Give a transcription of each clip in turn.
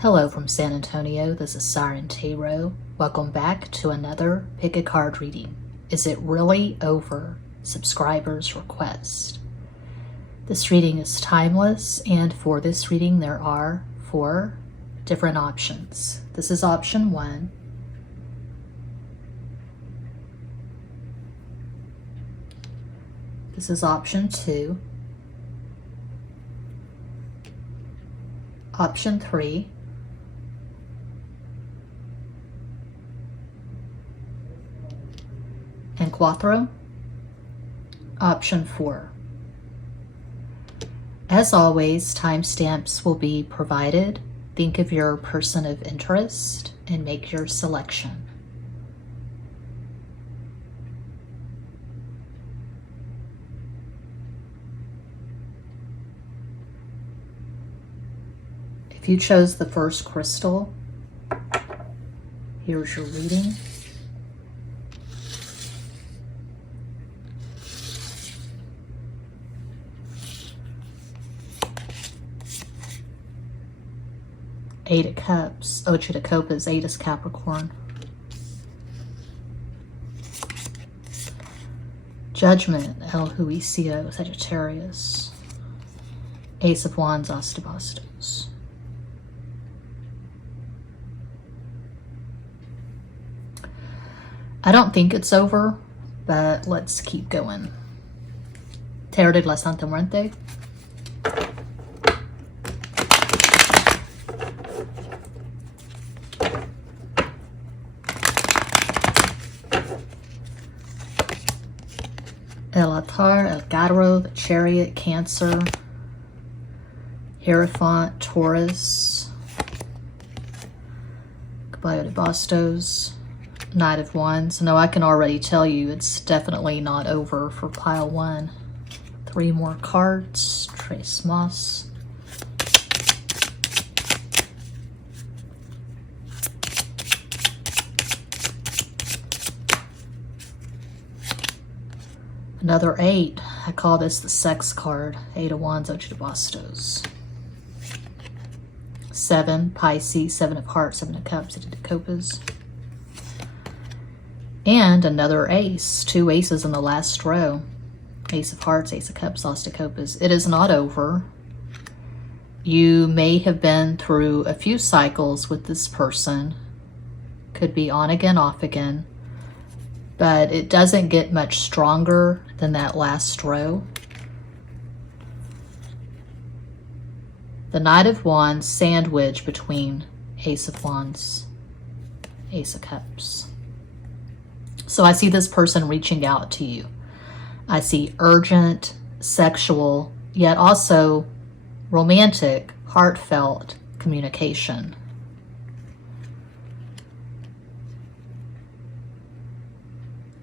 Hello from San Antonio, this is Siren Tarot. Welcome back to another Pick a Card reading. Is it really over? Subscribers' request. This reading is timeless, and for this reading there are 4 different options. This is option 1. This is option 2. Option 3. And cuatro, option 4. As always, timestamps will be provided. Think of your person of interest and make your selection. If you chose the first crystal, here's your reading. Eight of Cups, Ocho de Copas, 8 is Capricorn. Judgment, El Juicio, Sagittarius. Ace of Wands, As de Bastos. I don't think it's over, but let's keep going. Tarot de la Santa Muerte. El Altar, El Gatero, the Chariot, Cancer, Hierophant, Taurus, Caballo de Bastos, Knight of Wands. No, I can already tell you it's definitely not over for pile 1. 3 more cards, Tres Mas. Another 8. I call this the sex card. 8 of Wands, Ocho de Bastos. 7, Pisces, 7 of Hearts, 7 of Cups, 8 of Copas. And another ace. 2 aces in the last row. Ace of Hearts, Ace of Cups, As de Copas. It is not over. You may have been through a few cycles with this person. Could be on again, off again. But it doesn't get much stronger than that last row. The Knight of Wands sandwiched between Ace of Wands, Ace of Cups. So I see this person reaching out to you. I see urgent, sexual, yet also romantic, heartfelt communication.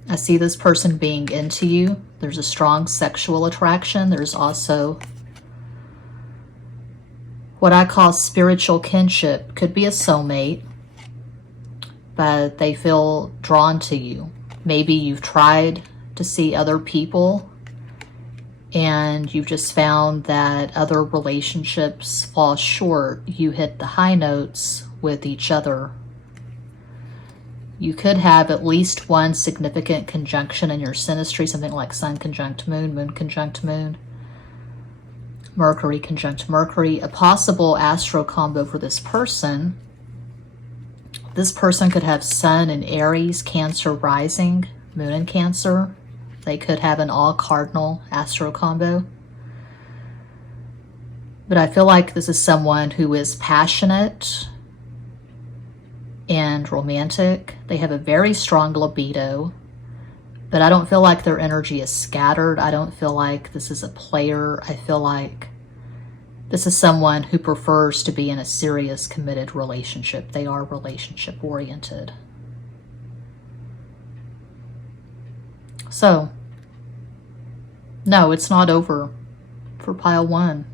I see this person being into you. There's a strong sexual attraction. There's also what I call spiritual kinship. Could be a soulmate, but they feel drawn to you. Maybe you've tried to see other people and you've just found that other relationships fall short. You hit the high notes with each other. You could have at least one significant conjunction in your synastry, something like Sun conjunct Moon, Moon conjunct Moon, Mercury conjunct Mercury. A possible astro combo for this person. This person could have Sun in Aries, Cancer rising, Moon in Cancer. They could have an all-cardinal astro combo. But I feel like this is someone who is passionate and romantic. They have a very strong libido, but I don't feel like their energy is scattered. I don't feel like this is a player. I feel like this is someone who prefers to be in a serious, committed relationship. They are relationship oriented. So, no, it's not over for pile 1.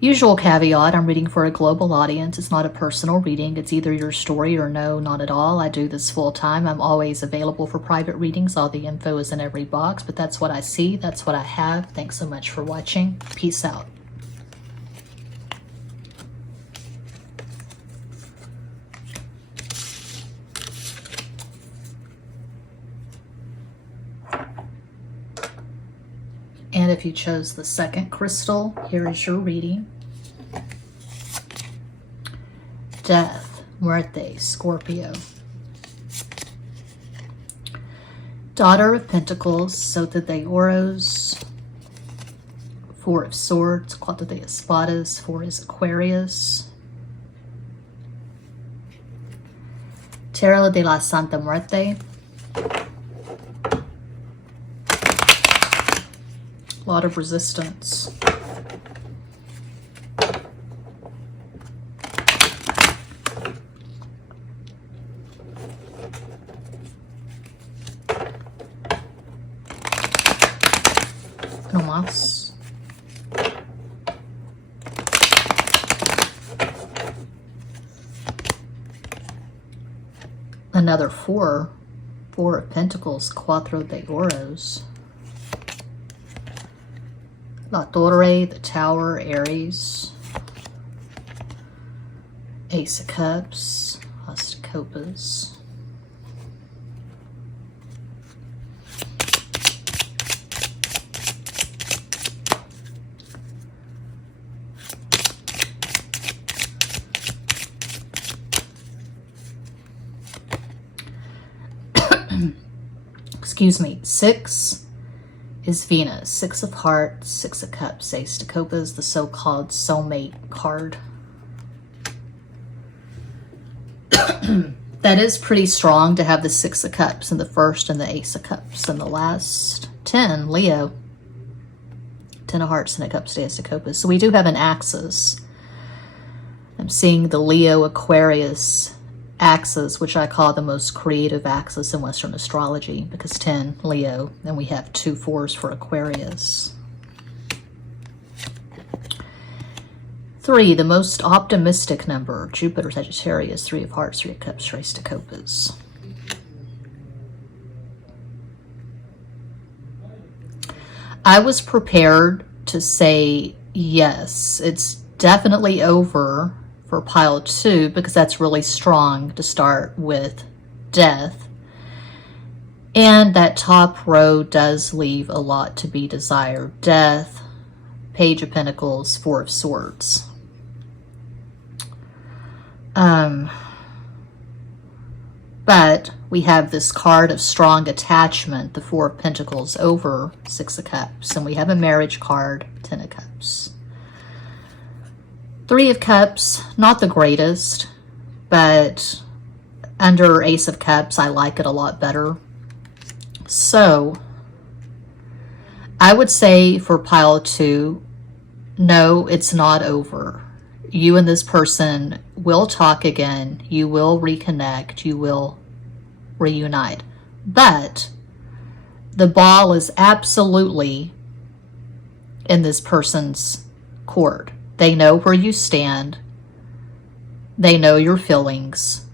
Usual caveat, I'm reading for a global audience. It's not a personal reading. It's either your story or no, not at all. I do this full time. I'm always available for private readings. All the info is in every box, but that's what I see. That's what I have. Thanks so much for watching. Peace out. And if you chose the second crystal, here is your reading. Death, Muerte, Scorpio. Daughter of Pentacles, Sota de Oros. Four of Swords, Cuatro de Espadas. Four is Aquarius. Tarot de la Santa Muerte. A lot of resistance. No más. Another four of Pentacles, Cuatro de Oros. La Torre, the Tower, Aries. Ace of Cups, As de Copas. Excuse me, 6 is Venus, 6 of Hearts, 6 of Cups, Ace de Copas, the so-called soulmate card. That is pretty strong to have the 6 of Cups and the first and the Ace of Cups. And the last 10, Leo. 10 of Hearts and a Cups, Ace de Copas. So we do have an axis. I'm seeing the Leo Aquarius axis, which I call the most creative axis in Western astrology, because 10, Leo, and we have 2 4s for Aquarius. 3, the most optimistic number, Jupiter, Sagittarius, 3 of Hearts, 3 of Cups, Ace de Copas. I was prepared to say yes, it's definitely over for pile 2, because that's really strong to start with death. And that top row does leave a lot to be desired. Death, Page of Pentacles, 4 of Swords. But we have this card of strong attachment, the 4 of Pentacles over 6 of Cups. And we have a marriage card, 10 of Cups. 3 of Cups, not the greatest, but under Ace of Cups, I like it a lot better. So I would say for pile 2, no, it's not over. You and this person will talk again. You will reconnect. You will reunite. But the ball is absolutely in this person's court. They know where you stand. They know your feelings.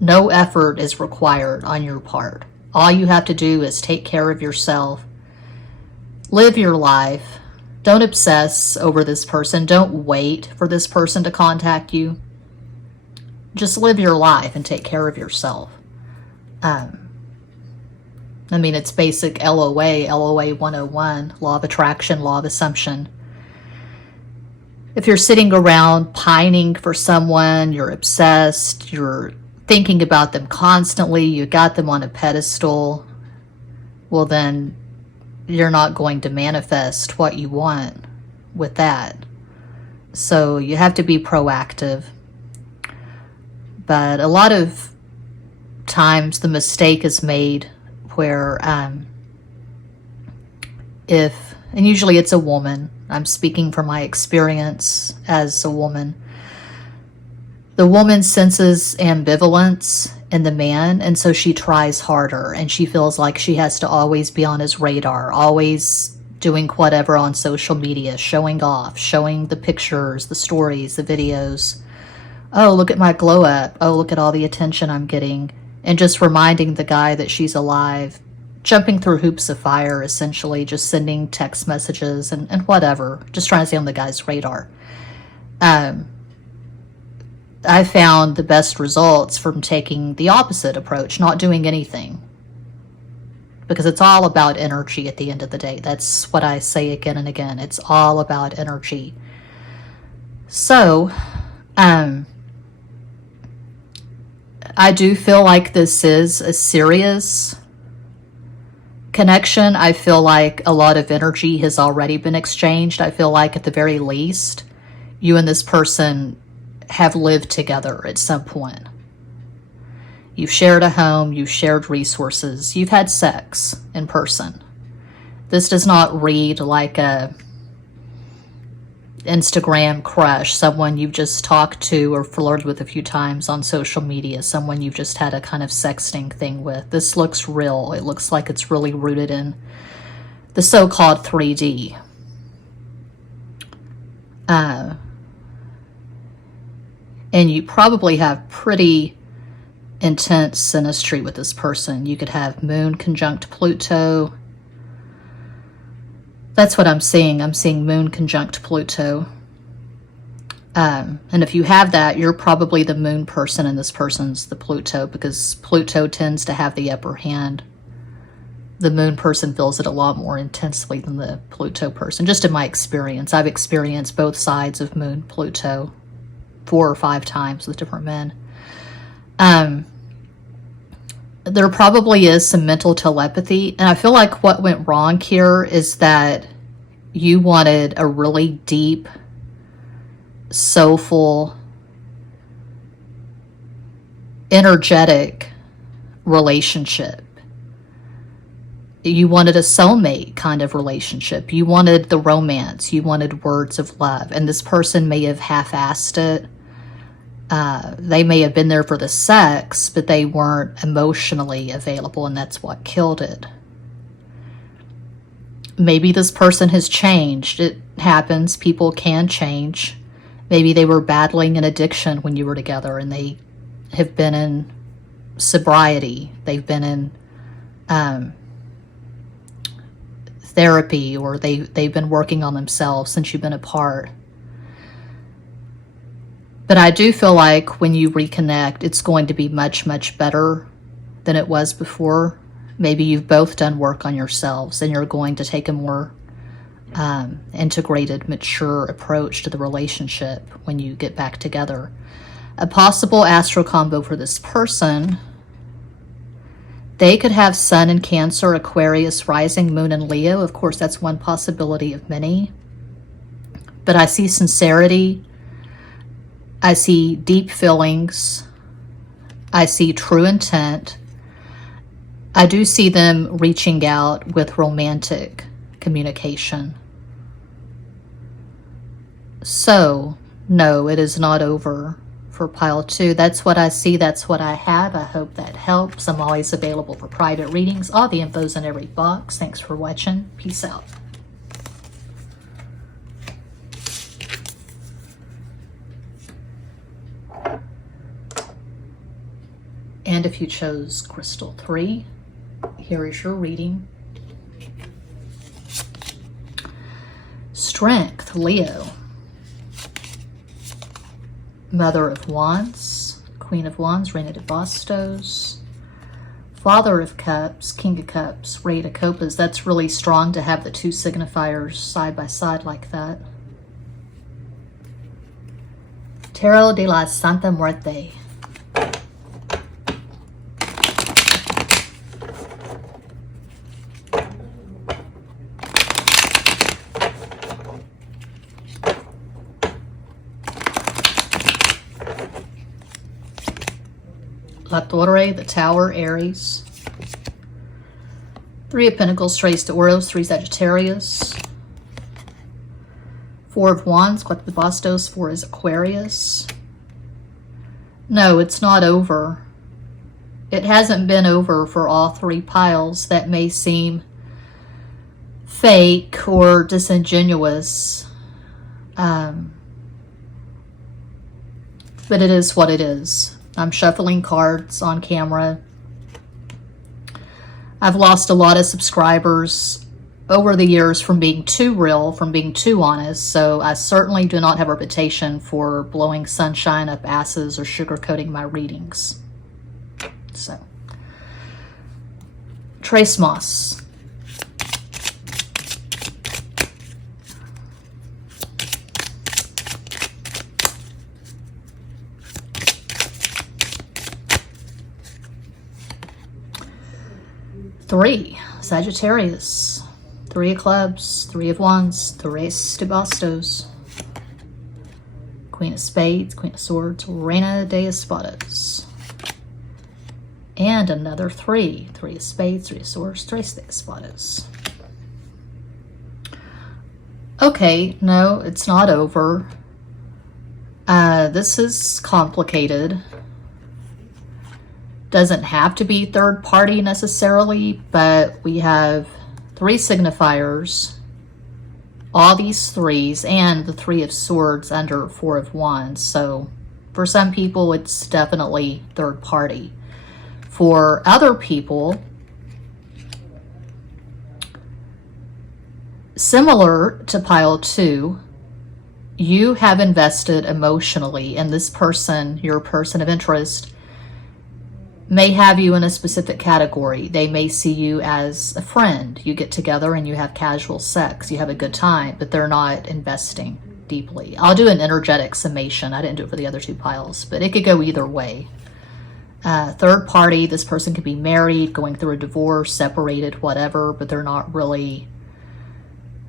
No effort is required on your part. All you have to do is take care of yourself. Live your life. Don't obsess over this person. Don't wait for this person to contact you. Just live your life and take care of yourself. I mean, it's basic LOA 101, law of attraction, law of assumption. If you're sitting around pining for someone, you're obsessed, you're thinking about them constantly, you got them on a pedestal, well then you're not going to manifest what you want with that. So you have to be proactive. But a lot of times the mistake is made where and usually it's a woman, I'm speaking from my experience as a woman, the woman senses ambivalence in the man, and so she tries harder, and she feels like she has to always be on his radar, always doing whatever on social media, showing off, showing the pictures, the stories, the videos. Oh, look at my glow up. Oh, look at all the attention I'm getting. And just reminding the guy that she's alive, jumping through hoops of fire, essentially, just sending text messages and whatever, just trying to stay on the guy's radar. I found the best results from taking the opposite approach, not doing anything. because it's all about energy at the end of the day. That's what I say again and again. It's all about energy. So, I do feel like this is a serious connection. I feel like a lot of energy has already been exchanged. I feel like at the very least, you and this person have lived together at some point. You've shared a home, you've shared resources, you've had sex in person. This does not read like a Instagram crush, someone you've just talked to or flirted with a few times on social media, someone you've just had a kind of sexting thing with. This looks real. It looks like it's really rooted in the so-called 3D. And you probably have pretty intense synastry with this person. You could have Moon conjunct Pluto. That's what I'm seeing. I'm seeing Moon conjunct Pluto. And if you have that, you're probably the Moon person and this person's the Pluto, because Pluto tends to have the upper hand. The Moon person feels it a lot more intensely than the Pluto person, just in my experience. I've experienced both sides of Moon Pluto 4 or 5 times with different men. There probably is some mental telepathy, and I feel like what went wrong here is that you wanted a really deep, soulful, energetic relationship. You wanted a soulmate kind of relationship. You wanted the romance. You wanted words of love, and this person may have half-assed it. They may have been there for the sex, but they weren't emotionally available, and that's what killed it. Maybe this person has changed. It happens. People can change. Maybe they were battling an addiction when you were together, and they have been in sobriety. They've been in therapy, or they've been working on themselves since you've been apart. But I do feel like when you reconnect, it's going to be much, much better than it was before. Maybe you've both done work on yourselves, and you're going to take a more integrated, mature approach to the relationship when you get back together. A possible astro combo for this person: they could have Sun in Cancer, Aquarius, rising, Moon in Leo. Of course, that's one possibility of many. But I see sincerity. I see deep feelings. I see true intent. I do see them reaching out with romantic communication. So, no, it is not over for pile 2. That's what I see. That's what I have. I hope that helps. I'm always available for private readings. All the info's in every box. Thanks for watching. Peace out. And if you chose Crystal 3, here is your reading. Strength, Leo. Mother of Wands, Queen of Wands, Reina de Bastos. Father of Cups, King of Cups, Rei de Copas. That's really strong to have the 2 signifiers side by side like that. Tarot de la Santa Muerte. La Torre, the Tower, Aries. 3 of Pentacles, Tres de Oros, 3 Sagittarius. 4 of Wands, Cuatro de Bastos, 4 is Aquarius. No, it's not over. It hasn't been over for all 3 piles. That may seem fake or disingenuous. But it is what it is. I'm shuffling cards on camera. I've lost a lot of subscribers over the years from being too real, from being too honest, so I certainly do not have a reputation for blowing sunshine up asses or sugarcoating my readings. So, Trace moss. Three, Sagittarius. Three of clubs, three of wands, tres de bastos. Queen of spades, queen of swords, reina de espadas. And another three. Three of spades, three of swords, tres de espadas. Okay, no, it's not over. This is complicated. Doesn't have to be third party necessarily, but we have three signifiers, all these threes, and the three of swords under four of wands. So for some people, it's definitely third party. For other people, similar to pile 2, you have invested emotionally in this person. Your person of interest may have you in a specific category. They may see you as a friend. You get together and you have casual sex. You have a good time, but they're not investing deeply. I'll do an energetic summation. I didn't do it for the other two piles, but it could go either way. Third party, this person could be married, going through a divorce, separated, whatever, but they're not really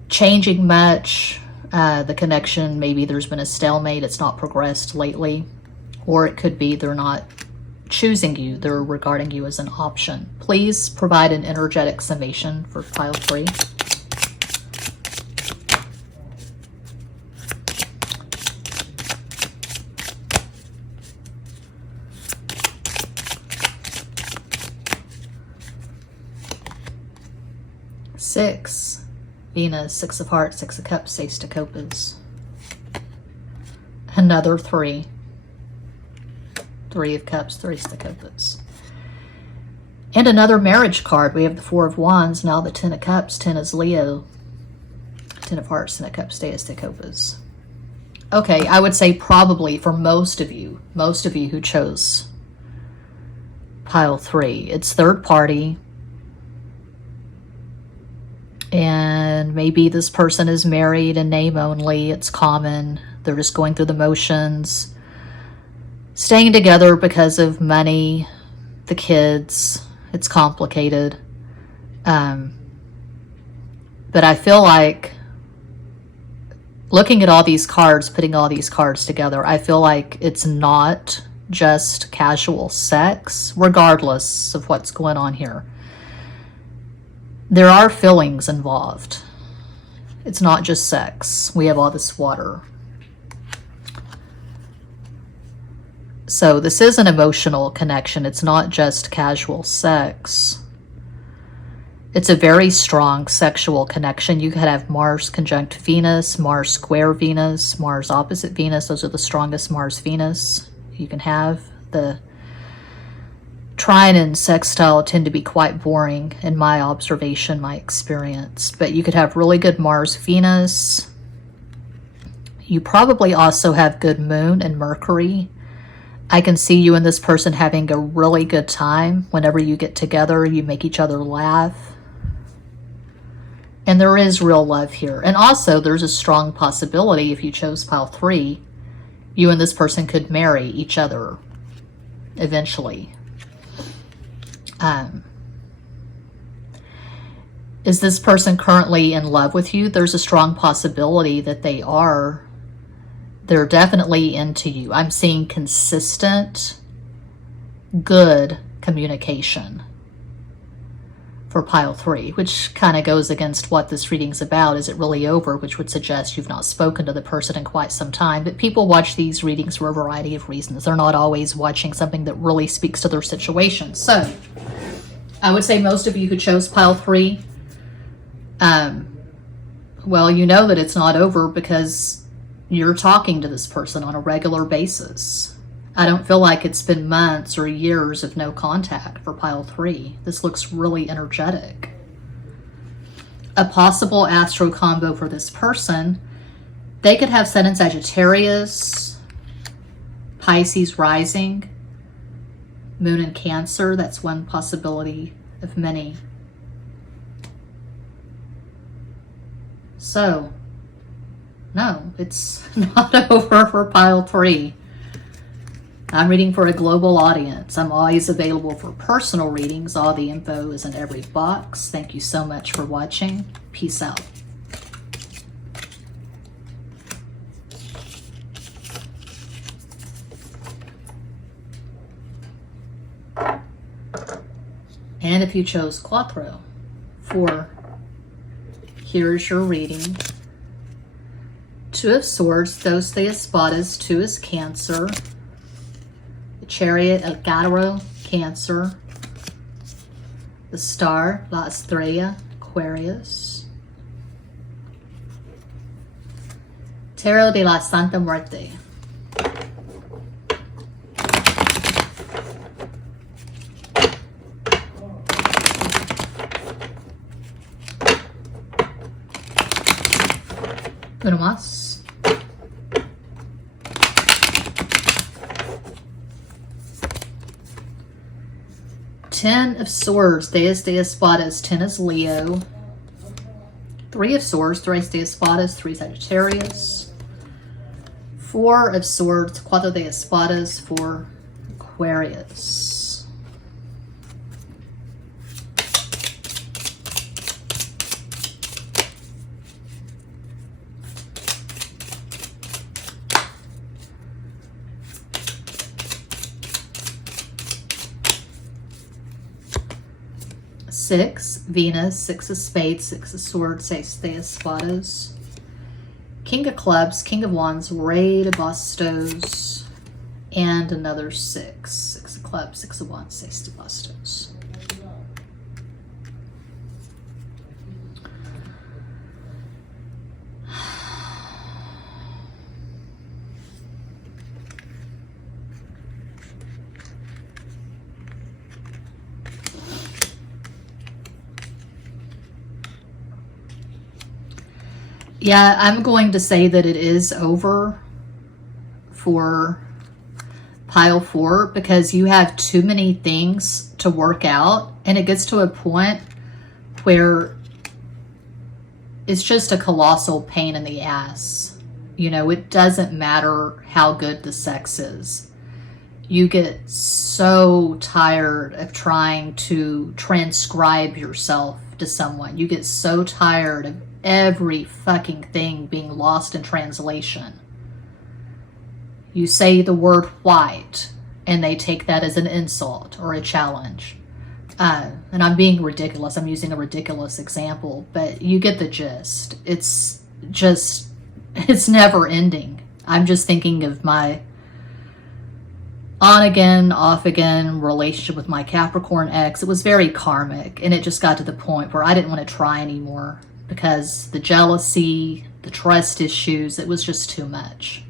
changing much. The connection, maybe there's been a stalemate. It's not progressed lately. Or it could be they're not choosing you, they're regarding you as an option. Please provide an energetic summation for pile 3. Six, Venus, Six of Hearts, Six of Cups, Ace of Copas. Another 3. Three of Cups, Three of Copas. And another marriage card. We have the Four of Wands, now the Ten of Cups. 10 is Leo. 10 of Hearts, 10 of Cups, Ace of Copas. Okay, I would say probably for most of you who chose pile 3, it's third party. And maybe this person is married in name only. It's common. They're just going through the motions. Staying together because of money, the kids, it's complicated. But I feel like looking at all these cards, putting all these cards together, I feel like it's not just casual sex, regardless of what's going on here. There are feelings involved. It's not just sex. We have all this water. So this is an emotional connection. It's not just casual sex. It's a very strong sexual connection. You could have Mars conjunct Venus, Mars square Venus, Mars opposite Venus. Those are the strongest Mars-Venus you can have. The trine and sextile tend to be quite boring in my observation, my experience. But you could have really good Mars-Venus. You probably also have good Moon and Mercury. I can see you and this person having a really good time. Whenever you get together, you make each other laugh. And there is real love here. And also, there's a strong possibility, if you chose pile 3, you and this person could marry each other eventually. Is this person currently in love with you? There's a strong possibility that they are. They're definitely into you. I'm seeing consistent, good communication for pile 3, which kind of goes against what this reading's about. Is it really over? Which would suggest you've not spoken to the person in quite some time. But people watch these readings for a variety of reasons. They're not always watching something that really speaks to their situation. So I would say most of you who chose pile 3, well, you know that it's not over because you're talking to this person on a regular basis. I don't feel like it's been months or years of no contact for pile 3. This looks really energetic. A possible astro combo for this person, they could have Sun in Sagittarius, Pisces rising, Moon in Cancer. That's one possibility of many. So, no, it's not over for pile 3. I'm reading for a global audience. I'm always available for personal readings. All the info is in every box. Thank you so much for watching. Peace out. And if you chose Cuatro, 4, here's your reading. 2 of Swords, Dos de Espadas, 2 is Cancer. The Chariot, El Carro, Cancer. The Star, La Estrella, Aquarius. Tarot de la Santa Muerte. Uno más. Ten of Swords, Diez de Espadas, 10 is Leo. 3 of Swords, Tres de Espadas, 3 Sagittarius. 4 of Swords, Cuatro de Espadas, 4 Aquarius. Six, Venus, 6 of Spades, 6 of Swords, 6 de Espadas. King of Clubs, King of Wands, Rey de Bastos, and another 6. 6 of Clubs, 6 of Wands, 6 de Bastos. Yeah, I'm going to say that it is over for pile 4 because you have too many things to work out, and it gets to a point where it's just a colossal pain in the ass. You know, it doesn't matter how good the sex is. You get so tired of trying to transcribe yourself to someone. You get so tired of every fucking thing being lost in translation. You say the word white and they take that as an insult or a challenge. And I'm being ridiculous. I'm using a ridiculous example, but you get the gist. It's never ending. I'm just thinking of my on again, off again relationship with my Capricorn ex. It was very karmic, and it just got to the point where I didn't want to try anymore because the jealousy, the trust issues, it was just too much.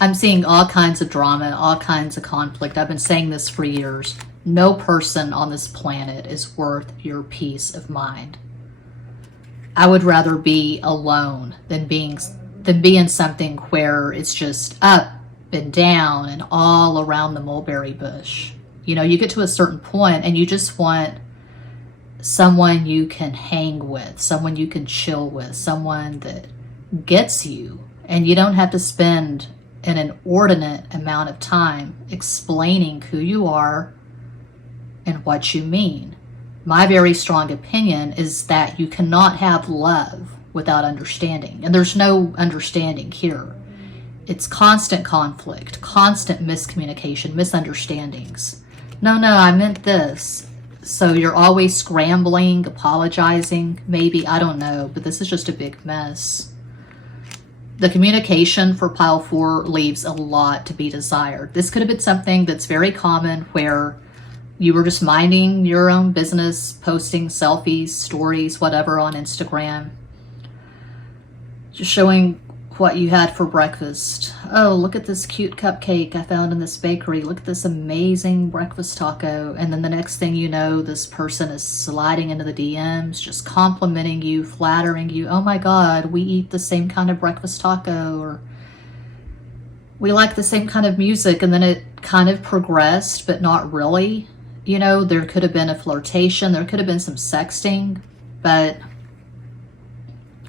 I'm seeing all kinds of drama, all kinds of conflict. I've been saying this for years. No person on this planet is worth your peace of mind. I would rather be alone than be in something where it's just up and down and all around the mulberry bush. You know, you get to a certain point and you just want someone you can hang with, someone you can chill with, someone that gets you, and you don't have to spend an inordinate amount of time explaining who you are and what you mean. My very strong opinion is that you cannot have love without understanding, and there's no understanding here. It's constant conflict, constant miscommunication, misunderstandings. No, I meant this. So you're always scrambling, apologizing, maybe, I don't know, but this is just a big mess. The communication for pile 4 leaves a lot to be desired. This could have been something that's very common where you were just minding your own business, posting selfies, stories, whatever on Instagram, just showing what you had for breakfast. Oh, look at this cute cupcake I found in this bakery. Look at this amazing breakfast taco. And then the next thing you know, this person is sliding into the DMs, just complimenting you, flattering you. Oh my God, we eat the same kind of breakfast taco, or we like the same kind of music. And then it kind of progressed, but not really. You know, there could have been a flirtation. There could have been some sexting, but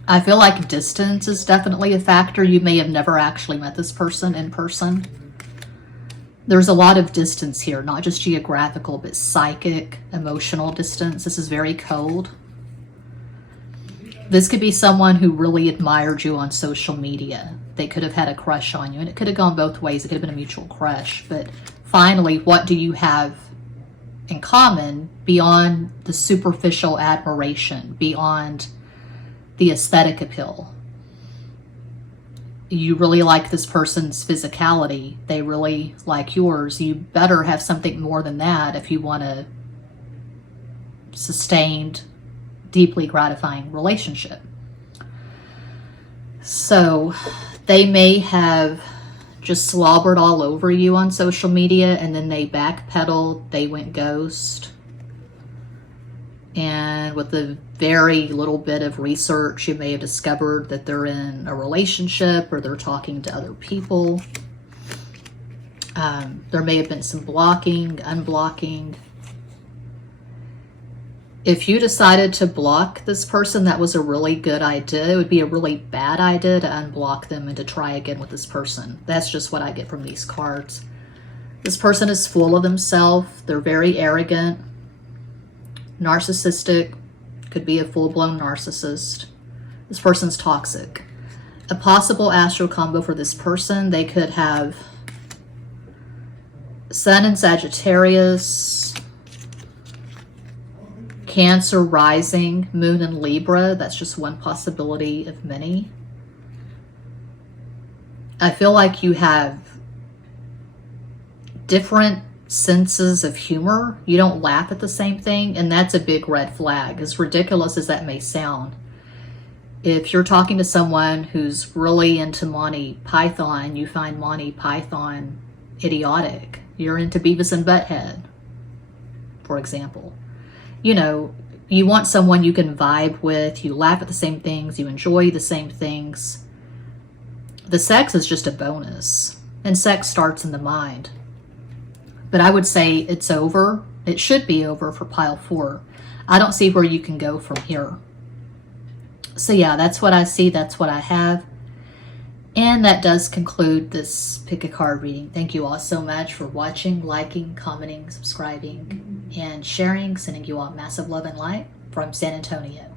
I feel like distance is definitely a factor. You may have never actually met this person in person. There's a lot of distance here, not just geographical, but psychic, emotional distance. This is very cold. This could be someone who really admired you on social media. They could have had a crush on you, and it could have gone both ways. It could have been a mutual crush. But finally, what do you have in common beyond the superficial admiration, beyond the aesthetic appeal? You really like this person's physicality. They really like yours. You better have something more than that if you want a sustained, deeply gratifying relationship. So they may have just slobbered all over you on social media, and then they backpedaled, they went ghost. And with a very little bit of research, you may have discovered that they're in a relationship or they're talking to other people. There may have been some blocking, unblocking. If you decided to block this person, that was a really good idea. It would be a really bad idea to unblock them and to try again with this person. That's just what I get from these cards. This person is full of themselves. They're very arrogant, narcissistic, could be a full-blown narcissist. This person's toxic. A possible astral combo for this person, they could have Sun in Sagittarius, Cancer rising, Moon in Libra. That's just one possibility of many. I feel like you have different senses of humor. You don't laugh at the same thing, and that's a big red flag. As ridiculous as that may sound, if you're talking to someone who's really into Monty Python, you find Monty Python idiotic. You're into Beavis and Butthead, for example. You know, you want someone you can vibe with, you laugh at the same things, you enjoy the same things. The sex is just a bonus, and sex starts in the mind. But I would say it's over. It should be over for pile 4. I don't see where you can go from here. So yeah, that's what I see. That's what I have. And that does conclude this pick a card reading. Thank you all so much for watching, liking, commenting, subscribing, and sharing. Sending you all massive love and light from San Antonio.